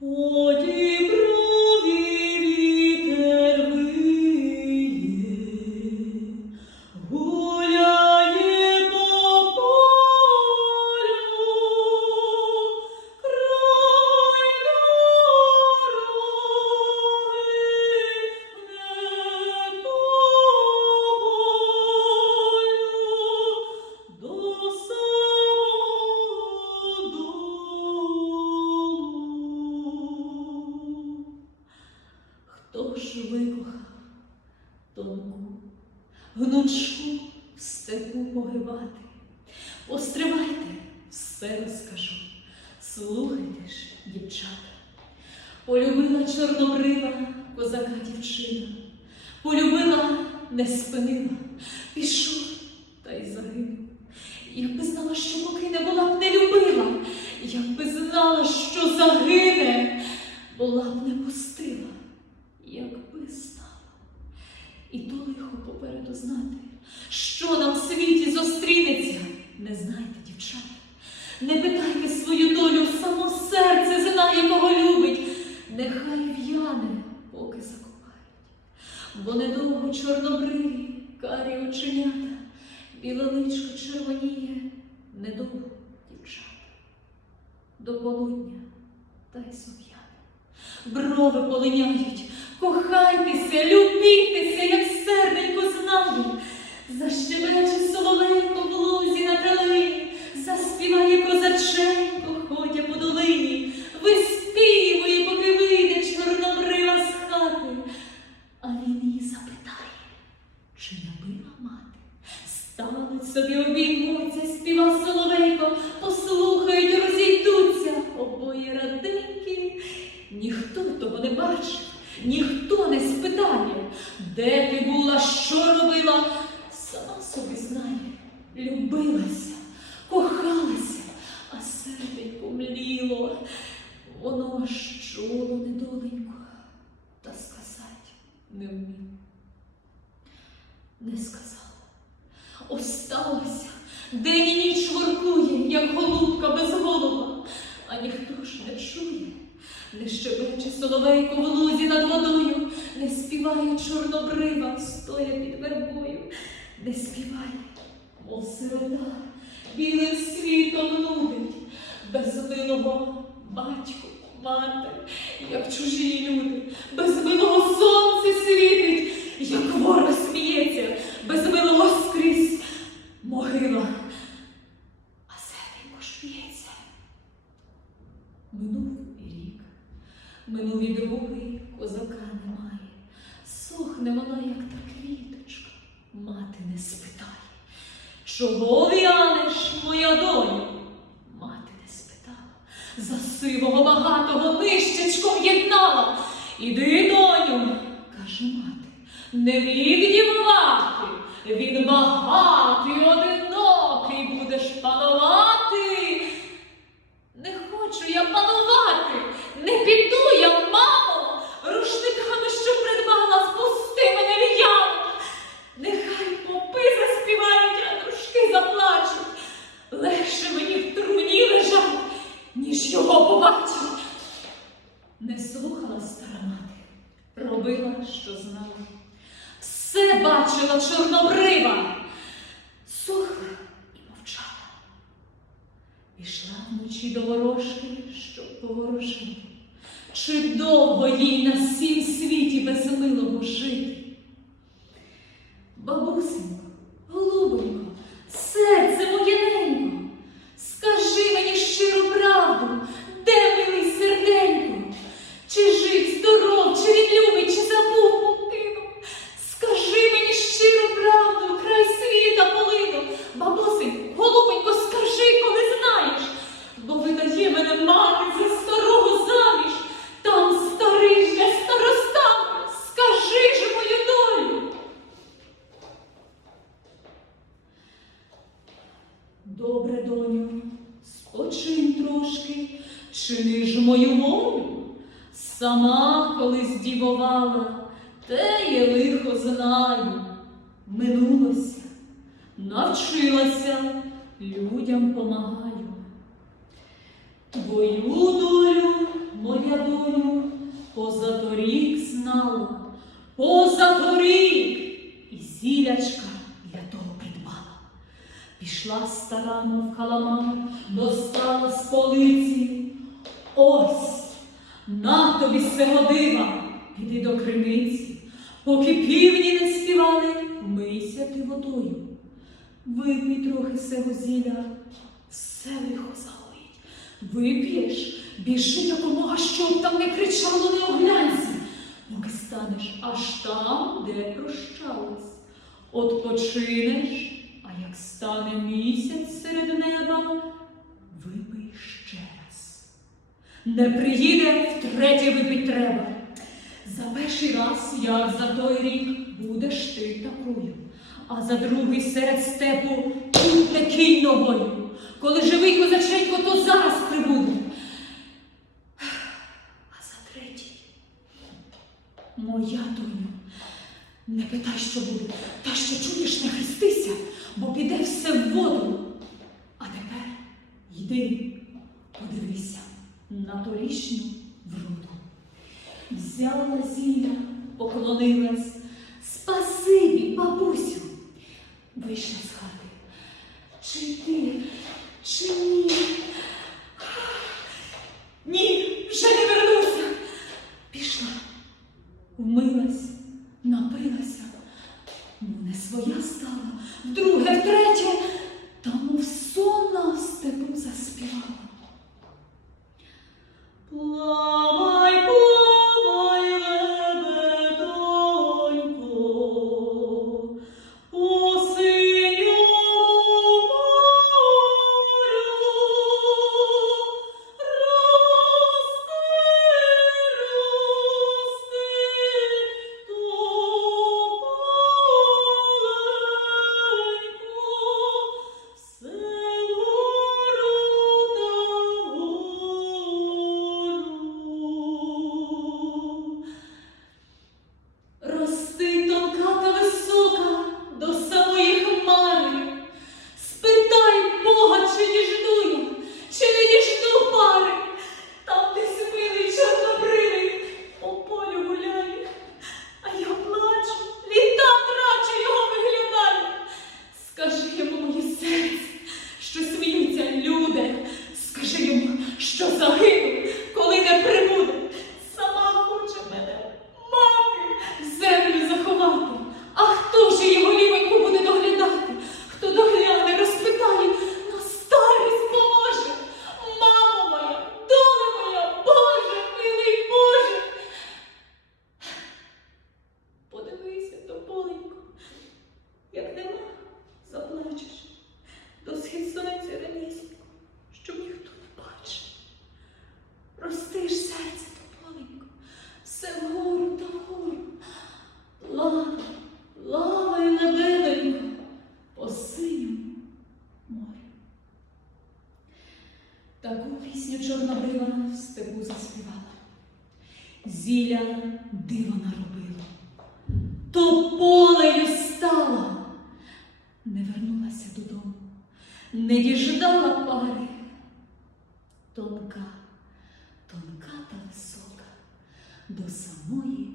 我的。Тонку, гнучку в степу погибати? Постривайте, все розкажу, слухайте ж, дівчата. Полюбила чорнобрива козака дівчина, полюбила, не спинила, пішов та й загинув. Якби знала, що поки не була б не любила, якби знала, що загине, була б не пустила, якби знала. І то лихо попереду знати, що нам в світі зустрінеться, не знайте, дівчата. Не питайте свою долю, само серце знає, кого любить. Нехай в'яне, поки закопають. Бо недовго чорнобриві, карі оченята, біле личко червоніє, недовго, дівчата. До полудня та й сов'яне. Брови полиняють, кохайтеся, любітеся, як серденько знає. Защебече соловейко в лузі на траві, заспіває козаченько, ходя по долині, виспівує, поки вийде чорнобрива з хати. А він її запитає, чи любила мати? Стануть собі обіймуться, співа соловейко, послухають, розійдуться обоє раденькі. Ніхто того не бачив, ніхто не спитає, де ти була, що робила, сама собі знає, любилася, кохалася, а серденько мліло, воно аж чуло недоленько, та сказать не вміло. Не сказала. Осталася, день і ніч воркує, як голубка без голуба, а ніхто ж не чує, не щебече соловейко в лузі над водою, не співає чорнобрива, стоя під вербою, не співає, мов сирота, білим світом нудить, без милого батько, мати, як чужі люди, без милого сонце світить, як ворог сміється, без милого скрізь могила, а серденько ж. Минув минув і козака немає. Сохне вона, як та квіточка, мати не спитає. Чого в'янеш, моя доню? Мати не спитала. За сивого багатого нищечком єднала. Іди, доню, каже мати, не вік дівувати, він багатий, одинокий, що знала. Все бачила чорнобрива, сухла і мовчала. Ішла вночі до ворожки, щоб поворожити. Чи довго їй на всім світі милого жити? Бабусенько, відпочинь трошки, чини ж мою волю, сама колись дівувала, те я лихо знаю. Минулася, навчилася, людям помагаю. Твою долю, моя долю, позаторік знала, позаторік. Пішла стара, мов каламар, достала з полиці. Ось, на тобі сего дива, піди до криниці, поки півні не співали, мийся ти водою. Випий трохи сего зілля, все лихо загоїть. Вип'єш, біжи якомога, щоб там не кричало, не оглянься, поки станеш аж там, де прощались. От починеш, а як стане місяць серед неба, випий ще раз. Не приїде, втретє випить треба. За перший раз, як за той рік, будеш ти такою, а за другий серед степу тут не кинь ногою. Коли живий козаченько, то зараз прибуде. А за третій, моя доню, не питай, що буде, та що чуєш, не хрестися, бо піде все в воду. А тепер йди, подивися на торішню вроду. Взяла зілля, поклонилась. Спасибі, бабусю. Вийшла з хати. Чи йти, чи ні? Ні, вже не вернуся. Пішла, вмилась, Зіля диво наробила. То полею стала, не вернулася додому, не діждала пари. Тонка, тонка та висока, до самої